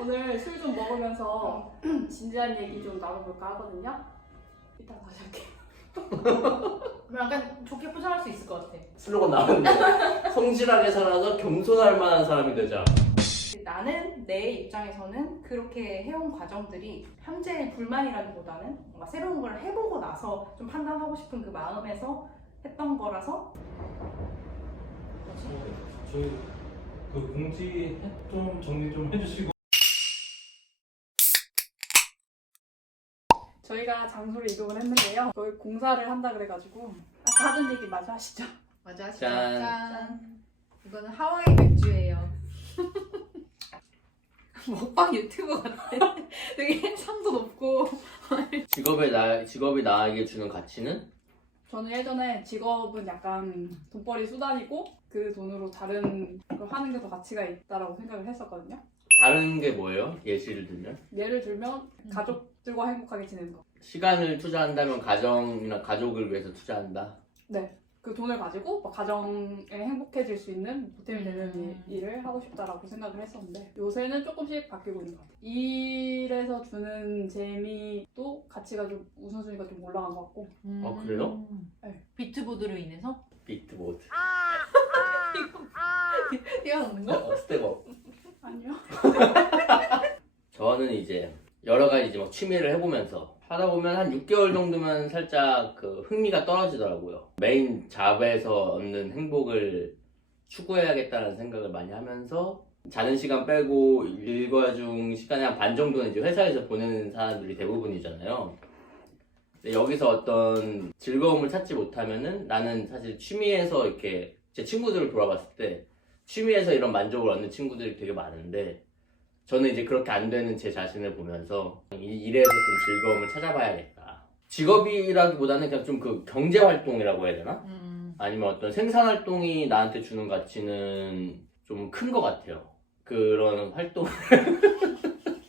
오늘 술 좀 먹으면서 진지한 얘기 좀 나눠볼까 하거든요. 이따 다시 할게요. 약간 좋게 포장할 수 있을 것 같아. 슬로건 나왔는데 성실하게 살아서 겸손할 만한 사람이 되자. 나는 내 입장에서는 그렇게 해온 과정들이 현재의 불만이라기보다는 뭔가 새로운 걸 해보고 나서 좀 판단하고 싶은 그 마음에서 했던 거라서. 저희 그 공지 좀 정리 좀 해주시고. 저희가 장소를 이동을 했는데요. 거의 공사를 한다 그래가지고 아까 하던 얘기 마저 하시죠. 맞아. 짠. 짠. 이거는 하와이 맥주예요. 먹방 유튜버 같아. 되게 상도 높고. 직업이 나에게 주는 가치는? 저는 예전에 직업은 약간 돈벌이 수단이고 그 돈으로 다른 걸 하는 게 더 가치가 있다라고 생각을 했었거든요. 다른 게 뭐예요? 예시를 들면? 예를 들면 가족들과 행복하게 지내는 거. 시간을 투자한다면 가정이나 가족을 위해서 투자한다. 네. 그 돈을 가지고 막 가정에 행복해질 수 있는 보탬이 되는 일을 하고 싶다라고 생각을 했었는데 요새는 조금씩 바뀌고 있는 것 같아요. 일에서 주는 재미도 가치가 좀 우선순위가 좀 올라간 것 같고. 그래요? 네. 비트보드로 인해서 비트보드. 뛰어넘는 거? 스텝업. 아니요. 저는 이제 여러 가지 이제 막 취미를 해보면서 하다 보면 한 6개월 정도면 살짝 그 흥미가 떨어지더라고요. 메인 잡에서 얻는 행복을 추구해야겠다는 생각을 많이 하면서 자는 시간 빼고 일과중 시간의 한 반 정도는 이제 회사에서 보내는 사람들이 대부분이잖아요. 근데 여기서 어떤 즐거움을 찾지 못하면은 나는 사실 취미에서 이렇게 제 친구들을 돌아봤을 때 취미에서 이런 만족을 얻는 친구들이 되게 많은데 저는 이제 그렇게 안 되는 제 자신을 보면서 이 일에서 좀 즐거움을 찾아봐야겠다. 직업이라기보다는 그냥 좀 그 경제활동이라고 해야 되나? 아니면 어떤 생산활동이 나한테 주는 가치는 좀 큰 것 같아요. 그런 활동.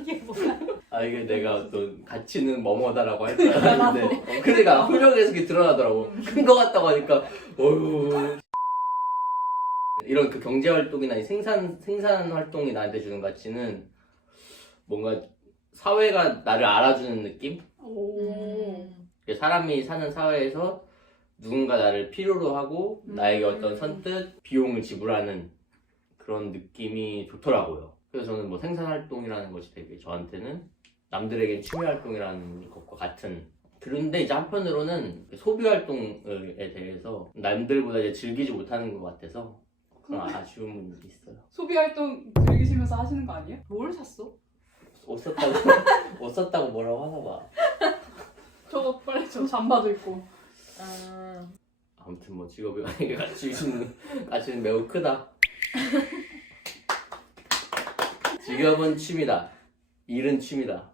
이게 뭐야? 이게 내가 어떤 가치는 뭐뭐다라고 할 줄 알았는데 그러니까 훈련에서 그게 드러나더라고. 큰 것 같다고 하니까 어휴. 이런 그 경제활동이나 이 생산활동이 나한테 주는 가치는 뭔가 사회가 나를 알아주는 느낌? 오. 사람이 사는 사회에서 누군가 나를 필요로 하고 나에게 어떤 선뜻 비용을 지불하는 그런 느낌이 좋더라고요. 그래서 저는 뭐 생산활동이라는 것이 되게 저한테는 남들에겐 취미활동이라는 것과 같은. 그런데 이제 한편으로는 소비활동에 대해서 남들보다 이제 즐기지 못하는 것 같아서 그런 아쉬움은 있어요. 소비 활동 즐기시면서 하시는 거 아니에요? 뭘 샀어? 옷 썼다고 뭐라고 하나 봐. 저 빨리 저 잠바도 입고. 아무튼 뭐 직업이 만약에 가치는 매우 크다. 직업은 취미다. 일은 취미다.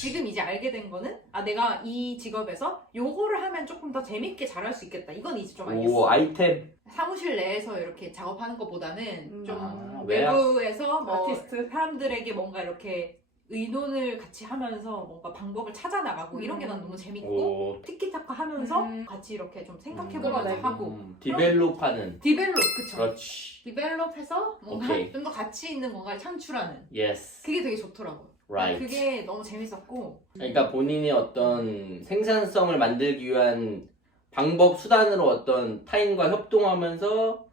지금 이제 알게 된 거는 내가 이 직업에서 요거를 하면 조금 더 재밌게 잘할 수 있겠다. 이건 이제 좀 알겠어. 오, 아이템. 사무실 내에서 이렇게 작업하는 것보다는 좀 외야? 외부에서 뭐 아티스트? 사람들에게 뭔가 이렇게 의논을 같이 하면서 뭔가 방법을 찾아 나가고 이런 게 난 너무 재밌고 오, 티키타카 하면서 같이 이렇게 좀 생각해보면서 음. 하고 디벨롭하는. 디벨롭 그쵸? 그렇지. 디벨롭해서 뭔가 오케이. 좀 더 가치 있는 뭔가를 창출하는 예스. 그게 되게 좋더라고요. Right. 그게 너무 재밌었고 그러니까 본인이 어떤 생산성을 만들기 위한 방법, 수단으로 어떤 타인과 협동하면서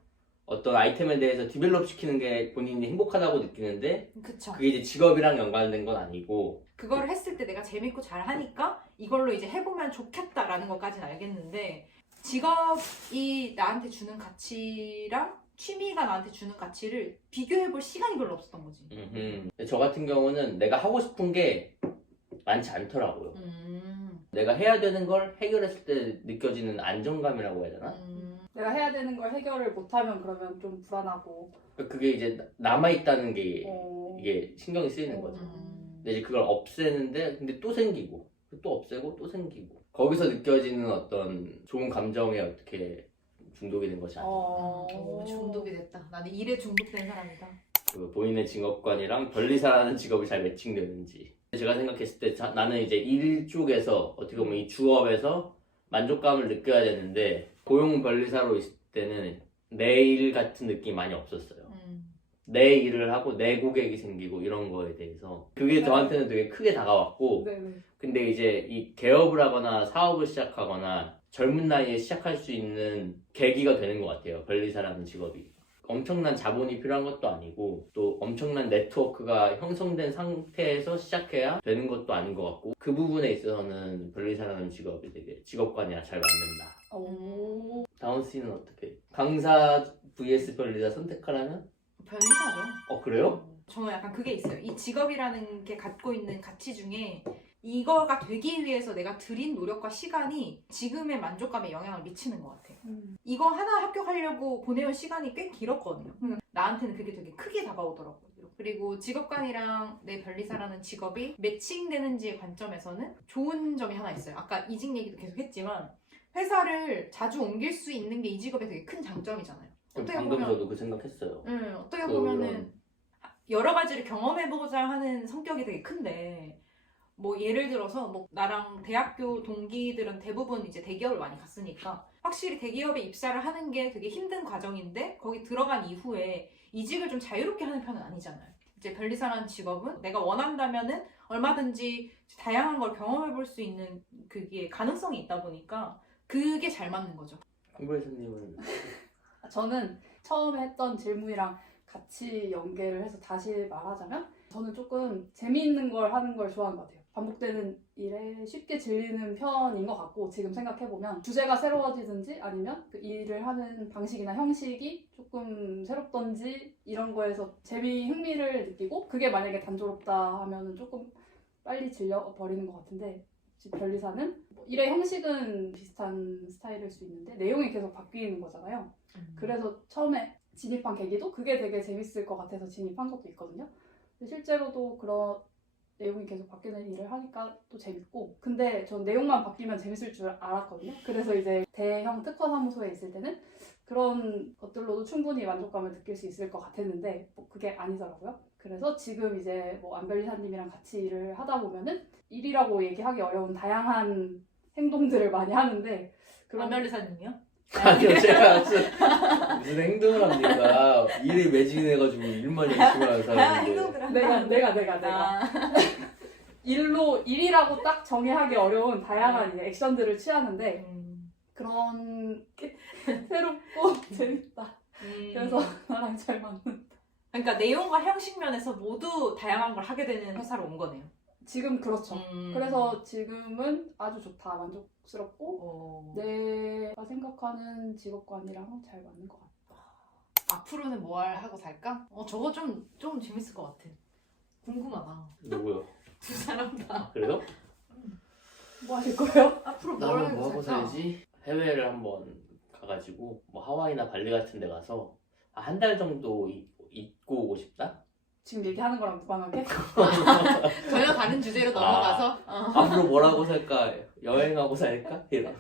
어떤 아이템에 대해서 디벨롭 시키는 게 본인이 행복하다고 느끼는데 그쵸. 그게 이제 직업이랑 연관된 건 아니고 그거를 했을 때 내가 재밌고 잘하니까 이걸로 이제 해보면 좋겠다라는 것까지는 알겠는데 직업이 나한테 주는 가치랑 취미가 나한테 주는 가치를 비교해볼 시간이 별로 없었던 거지. 근데 저 같은 경우는 내가 하고 싶은 게 많지 않더라고요. 내가 해야 되는 걸 해결했을 때 느껴지는 안정감이라고 해야 되나? 내가 해야 되는 걸 해결을 못하면 그러면 좀 불안하고. 그게 이제 남아있다는 게 어... 이게 신경이 쓰이는 거죠. 근데 이제 그걸 없애는데 근데 또 생기고 또 없애고 또 생기고 거기서 느껴지는 어떤 좋은 감정에 어떻게 중독이 된 것이 아닌가. 중독이 됐다. 나는 일에 중독된 사람이다. 그 본인의 직업관이랑 변리사라는 직업이 잘 매칭되는지. 제가 생각했을 때 나는 이제 일 쪽에서 어떻게 보면 이 주업에서 만족감을 느껴야 되는데 고용 변리사로 있을 때는 내 일 같은 느낌이 많이 없었어요. 내 일을 하고 내 고객이 생기고 이런 거에 대해서 그게 저한테는 되게 크게 다가왔고 네네. 근데 이제 이 개업을 하거나 사업을 시작하거나 젊은 나이에 시작할 수 있는 계기가 되는 것 같아요. 변리사라는 직업이. 엄청난 자본이 필요한 것도 아니고 또 엄청난 네트워크가 형성된 상태에서 시작해야 되는 것도 아닌 것 같고 그 부분에 있어서는 변리사라는 직업이 되게 직업관이랑 잘 맞는다. 오. 다운 씨는 어떻게? 강사 vs 변리사 선택하라면? 변리사죠. 그래요? 저는 약간 그게 있어요. 이 직업이라는 게 갖고 있는 가치 중에 이거가 되기 위해서 내가 들인 노력과 시간이 지금의 만족감에 영향을 미치는 것 같아요. 이거 하나 합격하려고 보내온 시간이 꽤 길었거든요. 나한테는 그게 되게 크게 다가오더라고요. 그리고 직업관이랑 내 변리사라는 직업이 매칭되는지의 관점에서는 좋은 점이 하나 있어요. 아까 이직 얘기도 계속 했지만 회사를 자주 옮길 수 있는 게 이 직업의 되게 큰 장점이잖아요. 어떻게 방금 보면 저도 그 생각했어요. 어떻게 보면은 여러 가지를 경험해보고자 하는 성격이 되게 큰데 뭐 예를 들어서 뭐 나랑 대학교 동기들은 대부분 이제 대기업을 많이 갔으니까 확실히 대기업에 입사를 하는 게 되게 힘든 과정인데 거기 들어간 이후에 이직을 좀 자유롭게 하는 편은 아니잖아요. 이제 변리사라는 직업은 내가 원한다면은 얼마든지 다양한 걸 경험해볼 수 있는 그게 가능성이 있다 보니까 그게 잘 맞는 거죠. 홍보회사님은 저는 처음에 했던 질문이랑 같이 연계를 해서 다시 말하자면 저는 조금 재미있는 걸 하는 걸 좋아하는 것 같아요. 반복되는 일에 쉽게 질리는 편인 것 같고 지금 생각해보면 주제가 새로워지든지 아니면 그 일을 하는 방식이나 형식이 조금 새롭던지 이런 거에서 흥미를 느끼고 그게 만약에 단조롭다 하면은 조금 빨리 질려버리는 것 같은데 변리사는 일의 형식은 비슷한 스타일일 수 있는데 내용이 계속 바뀌는 거잖아요. 그래서 처음에 진입한 계기도 그게 되게 재밌을 것 같아서 진입한 것도 있거든요. 근데 실제로도 그런 내용이 계속 바뀌는 일을 하니까 또 재밌고 근데 전 내용만 바뀌면 재밌을 줄 알았거든요. 그래서 이제 대형 특허 사무소에 있을 때는 그런 것들로도 충분히 만족감을 느낄 수 있을 것 같았는데 뭐 그게 아니더라고요. 그래서 지금 이제 뭐 안변리사님이랑 같이 일을 하다 보면은 일이라고 얘기하기 어려운 다양한 행동들을 많이 하는데 그런 변리사님이요? 아니요 제가 무슨 행동을 합니까? 일에 매진해가지고 일만 열심히 하는 사람인데 내가 일이라고 딱 정의하기 어려운 다양한 이제 액션들을 취하는데 그런 게 새롭고 재밌다. 그래서 나랑 잘 맞는. 그러니까 내용과 형식 면에서 모두 다양한 걸 하게 되는 회사로 온 거네요. 지금 그렇죠. 그래서 지금은 아주 좋다, 만족스럽고 내가 생각하는 직업관이랑 잘 맞는 것 같다. 앞으로는 뭘 하고 살까? 저거 좀 재밌을 것 같아. 궁금하다. 누구요? 두 사람 다. 그래서? 뭐 하실 거예요? 앞으로 뭘 나는 하고 뭐 하고 살까? 살지? 해외를 한번 가가지고 뭐 하와이나 발리 같은 데 가서 한 달 정도 있고 오고 싶다? 지금 얘기하는 거랑 무관하게? 전혀 다른 주제로 넘어가서 앞으로 뭘 하고 살까? 여행하고 살까? 이런.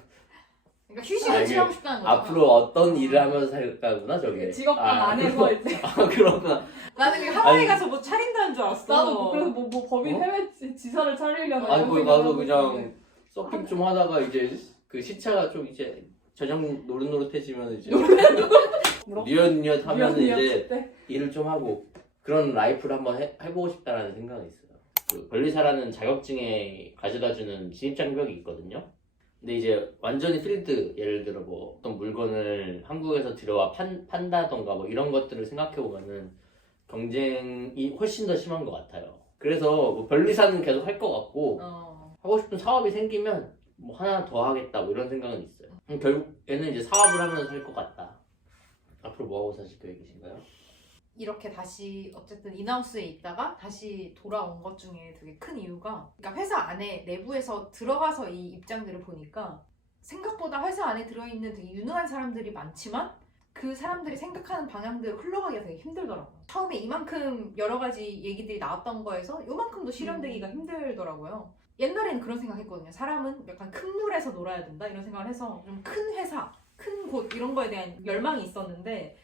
그러니까 휴식을 취하고 싶다는 거죠. 앞으로 어떤 일을 하면서 살까구나 저게. 직업관 안에서 이제 그렇구나. 나는 그게 하와이 가서 뭐 차린다는 줄 알았어. 나도 그래서 뭐 법인 해외 지사를 차리려면 아니 이런 그 생각을 나도 하고 그냥 있는데. 서핑 좀 하다가 이제 그 시차가 좀 이제 저녁 노릇노릇해지면 이제 니엇니엇 하면은 이제 일을 좀 하고 그런 라이프를 한번 해보고 싶다라는 생각이 있어요. 그 변리사라는 자격증에 가져다주는 진입장벽이 있거든요. 근데 이제 완전히 필드, 예를 들어 뭐 어떤 물건을 한국에서 들여와 판다던가 뭐 이런 것들을 생각해보면은 경쟁이 훨씬 더 심한 것 같아요. 그래서 뭐 변리사는 계속 할 것 같고 하고 싶은 사업이 생기면 뭐 하나 더 하겠다 뭐 이런 생각은 있어요. 결국에는 이제 사업을 하면서 살 것 같다. 앞으로 뭐 하고 사실 계획이신가요? 이렇게 다시 어쨌든 인하우스에 있다가 다시 돌아온 것 중에 되게 큰 이유가 그러니까 회사 안에 내부에서 들어가서 이 입장들을 보니까 생각보다 회사 안에 들어있는 되게 유능한 사람들이 많지만 그 사람들이 생각하는 방향대로 흘러가기가 되게 힘들더라고요. 처음에 이만큼 여러 가지 얘기들이 나왔던 거에서 이만큼도 실현되기가 힘들더라고요. 옛날에는 그런 생각했거든요. 사람은 약간 큰 물에서 놀아야 된다 이런 생각을 해서 좀 큰 회사, 큰 곳 이런 거에 대한 열망이 있었는데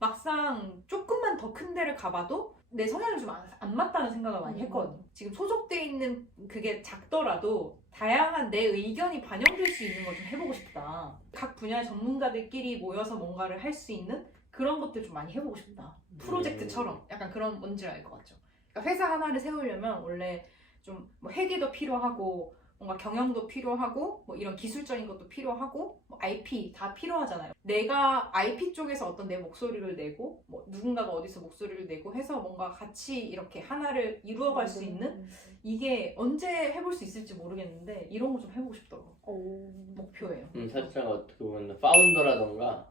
막상 조금만 더 큰 데를 가봐도 내 성향이 좀 안 맞다는 생각을 많이 했거든요. 지금 소속돼 있는 그게 작더라도 다양한 내 의견이 반영될 수 있는 걸 좀 해보고 싶다. 각 분야의 전문가들끼리 모여서 뭔가를 할 수 있는 그런 것들 좀 많이 해보고 싶다. 프로젝트처럼 약간 그런 뭔지 알 것 같죠. 그러니까 회사 하나를 세우려면 원래 좀 뭐 회계도 필요하고 뭔가 경영도 필요하고 뭐 이런 기술적인 것도 필요하고 뭐 IP 다 필요하잖아요. 내가 IP 쪽에서 어떤 내 목소리를 내고 뭐 누군가가 어디서 목소리를 내고 해서 뭔가 같이 이렇게 하나를 이루어갈 수 있는 이게 언제 해볼 수 있을지 모르겠는데 이런 거 좀 해보고 싶더라고. 목표예요. 살짝 어떻게 보면 파운더라던가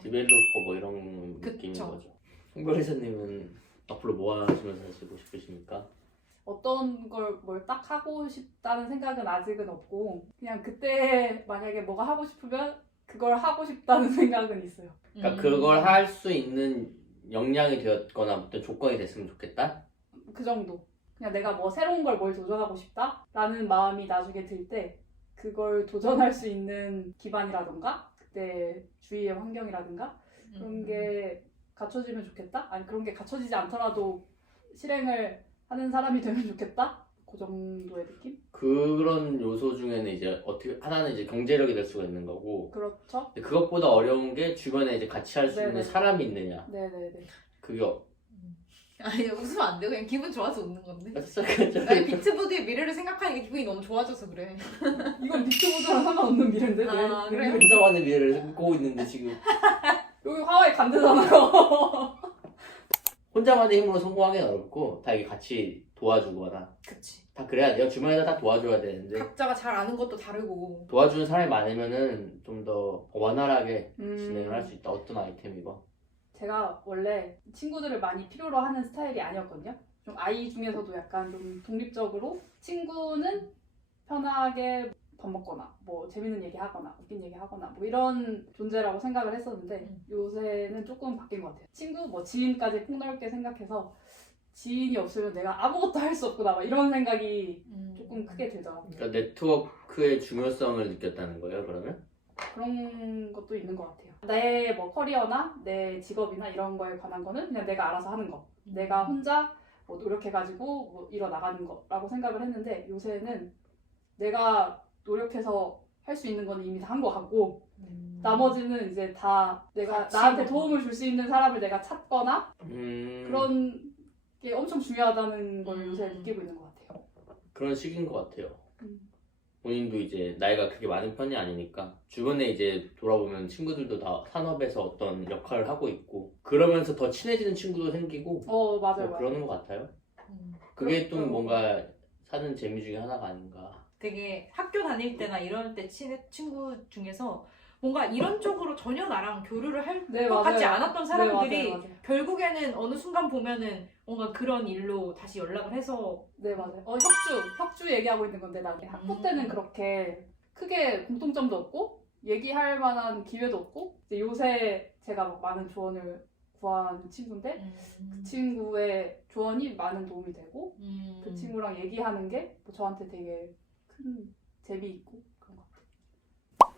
디벨로퍼 뭐 이런 느낌인 그쵸. 거죠. 홍보회사님은 앞으로 뭐 하시면서 하시고 싶으십니까? 어떤 걸 뭘 딱 하고 싶다는 생각은 아직은 없고 그냥 그때 만약에 뭐가 하고 싶으면 그걸 하고 싶다는 생각은 있어요. 그러니까 그걸 할 수 있는 역량이 되었거나 어떤 조건이 됐으면 좋겠다? 그 정도. 그냥 내가 뭐 새로운 걸 뭘 도전하고 싶다라는 마음이 나중에 들 때 그걸 도전할 수 있는 기반이라던가 그때 주위의 환경이라든가 그런 게 갖춰지면 좋겠다? 아니 그런 게 갖춰지지 않더라도 실행을 하는 사람이 되면 좋겠다? 그 정도의 느낌? 그런 요소 중에는 이제 어떻게 하나는 이제 경제력이 될 수가 있는 거고 그렇죠? 근데 그것보다 어려운 게 주변에 이제 같이 할 수 있는 네네. 사람이 있느냐 네네네. 그게 아니 웃으면 안 돼. 그냥 기분 좋아서 웃는 건데. 그러니까 나의 비트보드의 미래를 생각하니까 기분이 너무 좋아져서 그래. 이건 비트보드랑 상관없는 미래인데 왜? 아, 그래요? 혼자만의 미래를 꾸고 있는데 지금 여기 하와이 간대잖아요. 혼자만의 힘으로 성공하기는 어렵고 다 이게 같이 도와주거나 그치. 다 그래야 돼요. 주변에서 다 도와줘야 되는데 각자가 잘 아는 것도 다르고. 도와주는 사람이 많으면은 좀 더 원활하게 진행을 할 수 있다. 어떤 아이템이건. 제가 원래 친구들을 많이 필요로 하는 스타일이 아니었거든요. 좀 아이 중에서도 약간 좀 독립적으로 친구는 편하게 밥 먹거나 뭐 재밌는 얘기 하거나 웃긴 얘기 하거나 뭐 이런 존재라고 생각을 했었는데 요새는 조금 바뀐 것 같아요. 친구 뭐 지인까지 폭넓게 생각해서 지인이 없으면 내가 아무것도 할 수 없구나 막 이런 생각이 조금 크게 들더라고요. 그러니까 네트워크의 중요성을 느꼈다는 거예요. 그러면? 그런 것도 있는 것 같아요. 내 뭐 커리어나 내 직업이나 이런 거에 관한 거는 그냥 내가 알아서 하는 거. 내가 혼자 뭐 노력해가지고 뭐 이뤄나가는 거라고 생각을 했는데 요새는 내가 노력해서 할 수 있는 거는 이미 다 한 것 같고 나머지는 이제 다 내가 같이 나한테 뭐. 도움을 줄 수 있는 사람을 내가 찾거나 그런 게 엄청 중요하다는 걸 요새 느끼고 있는 것 같아요. 그런 시기인 것 같아요. 음. 본인도 이제 나이가 그렇게 많은 편이 아니니까 주변에 이제 돌아보면 친구들도 다 산업에서 어떤 역할을 하고 있고 그러면서 더 친해지는 친구도 생기고 맞아요, 뭐 맞아요. 그러는 것 같아요. 그게 좀 그렇죠. 뭔가 사는 재미 중에 하나가 아닌가. 되게 학교 다닐 때나 이럴 때 친구 중에서 뭔가 이런 쪽으로 전혀 나랑 교류를 할 것 네, 같지 맞아요. 않았던 사람들이 네, 맞아요. 결국에는 어느 순간 보면은 뭔가 그런 일로 다시 연락을 해서 네, 맞아요. 혁주 얘기하고 있는 건데 나 학부 때는 그렇게 크게 공통점도 없고 얘기할 만한 기회도 없고 이제 요새 제가 막 많은 조언을 구한 친구인데 그 친구의 조언이 많은 도움이 되고 그 친구랑 얘기하는 게 뭐 저한테 되게 큰 재미있고 그런 것 같아요.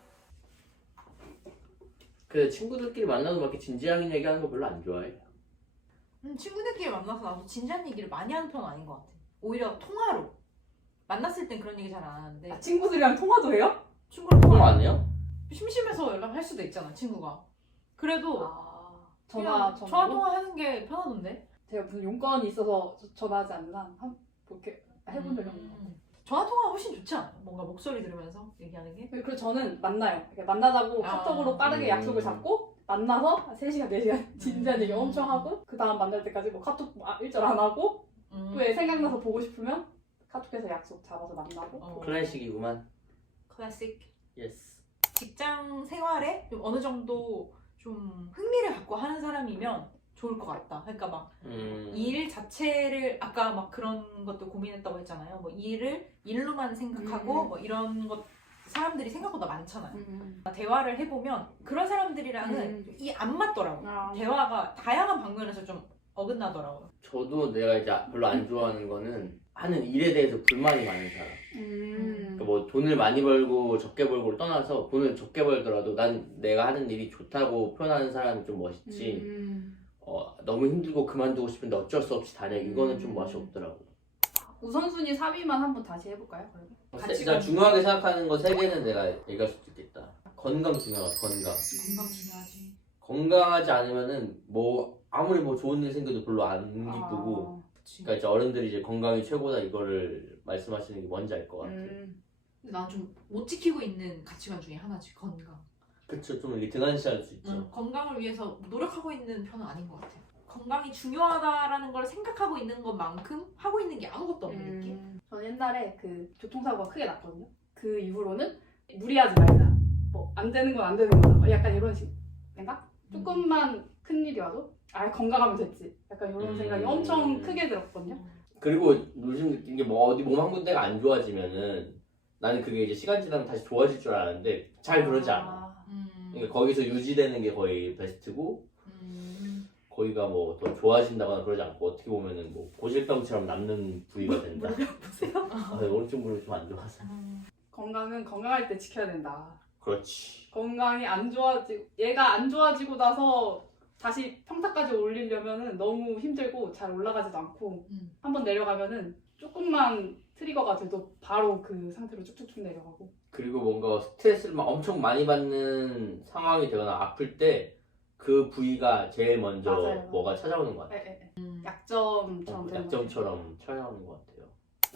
그래 친구들끼리 만나서 막 이렇게 진지하게 얘기하는 거 별로 안 좋아해. 친구들끼리 만나서 나도 진지한 얘기를 많이 하는 편은 아닌 것 같아. 오히려 통화로 만났을 땐 그런 얘기 잘 안 하는데 친구들이랑 통화도 해요? 친구랑 그런 거 통화 아니에요? 심심해서 연락할 수도 있잖아 친구가. 그래도 전화 전화 통화하는 게 편하던데. 제가 무슨 용건이 있어서 전화하지 않는 한 뭐 이렇게 해본 적이 없는 것 같아요. 전화 통화가 훨씬 좋지 않아요? 뭔가 목소리 들으면서 얘기하는 게. 그리고 저는 만나요. 이렇게 만나자고 카톡으로 빠르게 약속을 잡고 만나서 3시간, 4시간 진지한 얘기 엄청 하고 그 다음 만날 때까지 뭐 카톡 일절 안 하고 또 생각나서 보고 싶으면 카톡에서 약속 잡아서 만나고 클래식이구만. 클래식. 예스. 직장 생활에 좀 어느 정도 좀 흥미를 갖고 하는 사람이면 좋을 것 같다. 그러니까 막 일 자체를 아까 막 그런 것도 고민했다고 했잖아요. 뭐 일을 일로만 생각하고 뭐 이런 것 사람들이 생각보다 많잖아요. 대화를 해보면 그런 사람들이랑은 이 안 맞더라고. 대화가 다양한 방면에서 좀 어긋나더라고요. 저도 내가 이제 별로 안 좋아하는 거는 하는 일에 대해서 불만이 많은 사람. 그러니까 뭐 돈을 많이 벌고 적게 벌고를 떠나서 돈을 적게 벌더라도 난 내가 하는 일이 좋다고 표현하는 사람이 좀 멋있지. 너무 힘들고 그만두고 싶은데 어쩔 수 없이 다녀. 이거는 좀 맛이 없더라고. 우선순위 3위만 한번 다시 해볼까요? 그러면? 일단 중요하게 생각하는 거 3개는 내가 얘기할 수 있겠다. 건강 중요하다. 건강. 건강 중요하지. 건강하지 않으면은 뭐 아무리 뭐 좋은 일 생겨도 별로 안 기쁘고 그치. 그러니까 이제 어른들이 이제 건강이 최고다 이거를 말씀하시는 게 뭔지 알 것 같아요. 근데 난 좀 못 지키고 있는 가치관 중에 하나지 건강. 그쵸, 좀 이게 등한시할 수 있죠. 건강을 위해서 노력하고 있는 편은 아닌 것 같아요. 건강이 중요하다라는 걸 생각하고 있는 것만큼 하고 있는 게 아무것도 없는 느낌? 저는 옛날에 그 교통사고가 크게 났거든요. 그 이후로는 무리하지 말자. 뭐 안 되는 건 안 되는 거다. 약간 이런 식 생각? 조금만 큰 일이 와도 건강하면 됐지. 약간 이런 생각이 엄청 크게 들었거든요. 그리고 요즘 느낀 게 뭐 어디 몸 한 군데가 안 좋아지면은 나는 그게 이제 시간 지나면 다시 좋아질 줄 알았는데 잘 그러지 않아. 그러니까 거기서 유지되는 게 거의 베스트고 거기가 뭐 더 좋아진다거나 그러지 않고 어떻게 보면은 뭐 고질병처럼 남는 부위가 된다. 보세요. 오른쪽 무릎이 좀 안 좋아서. 건강은 건강할 때 지켜야 된다. 그렇지. 건강이 안 좋아지고 얘가 안 좋아지고 나서 다시 평타까지 올리려면은 너무 힘들고 잘 올라가지도 않고 한번 내려가면은 조금만 트리거가 돼도 바로 그 상태로 쭉쭉쭉 내려가고. 그리고 뭔가 스트레스를 막 엄청 많이 받는 상황이 되거나 아플 때 그 부위가 제일 먼저 맞아요. 뭐가 찾아오는 것 같아요. 약점처럼 되는 것 약점처럼 찾아오는 것 같아요.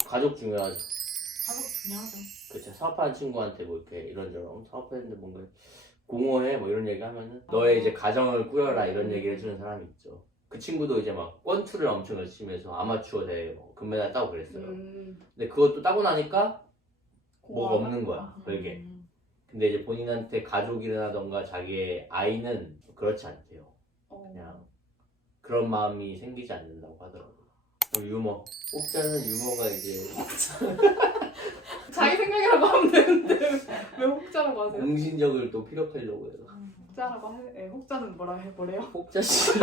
가족 중요하죠. 가족 중요하죠. 그쵸. 사업하는 친구한테 뭐 이렇게 이런저런 사업했는데 뭔가 공허해 뭐 이런 얘기 하면은 너의 이제 가정을 꾸려라 이런 얘기를 해주는 사람이 있죠. 그 친구도 이제 막 권투를 엄청 열심히 해서 아마추어 대회 금메달 따고 그랬어요. 근데 그것도 따고 나니까 뭐가 없는 거야. 별게. 근데 이제 본인한테 가족이라던가 자기의 아이는 그렇지 않대요. 그냥 그런 마음이 생기지 않는다고 하더라고요. 유머. 혹자는 유머가 이제 자기 생각이라고 하면 되는데 왜 혹자라고 하세요? 공신력을 또 피력하려고 해서. 혹자라고 해. 혹자는 뭐래요? 혹자씨.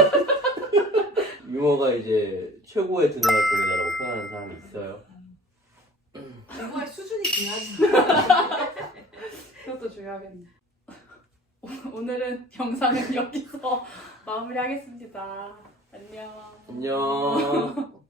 유머가 이제 최고의 두뇌 활동이라고 표현하는 사람이 있어요. 유머의 수준이 중요하지. 그것도 중요하겠네. 오늘은 영상은 여기서 마무리하겠습니다. 안녕. 안녕.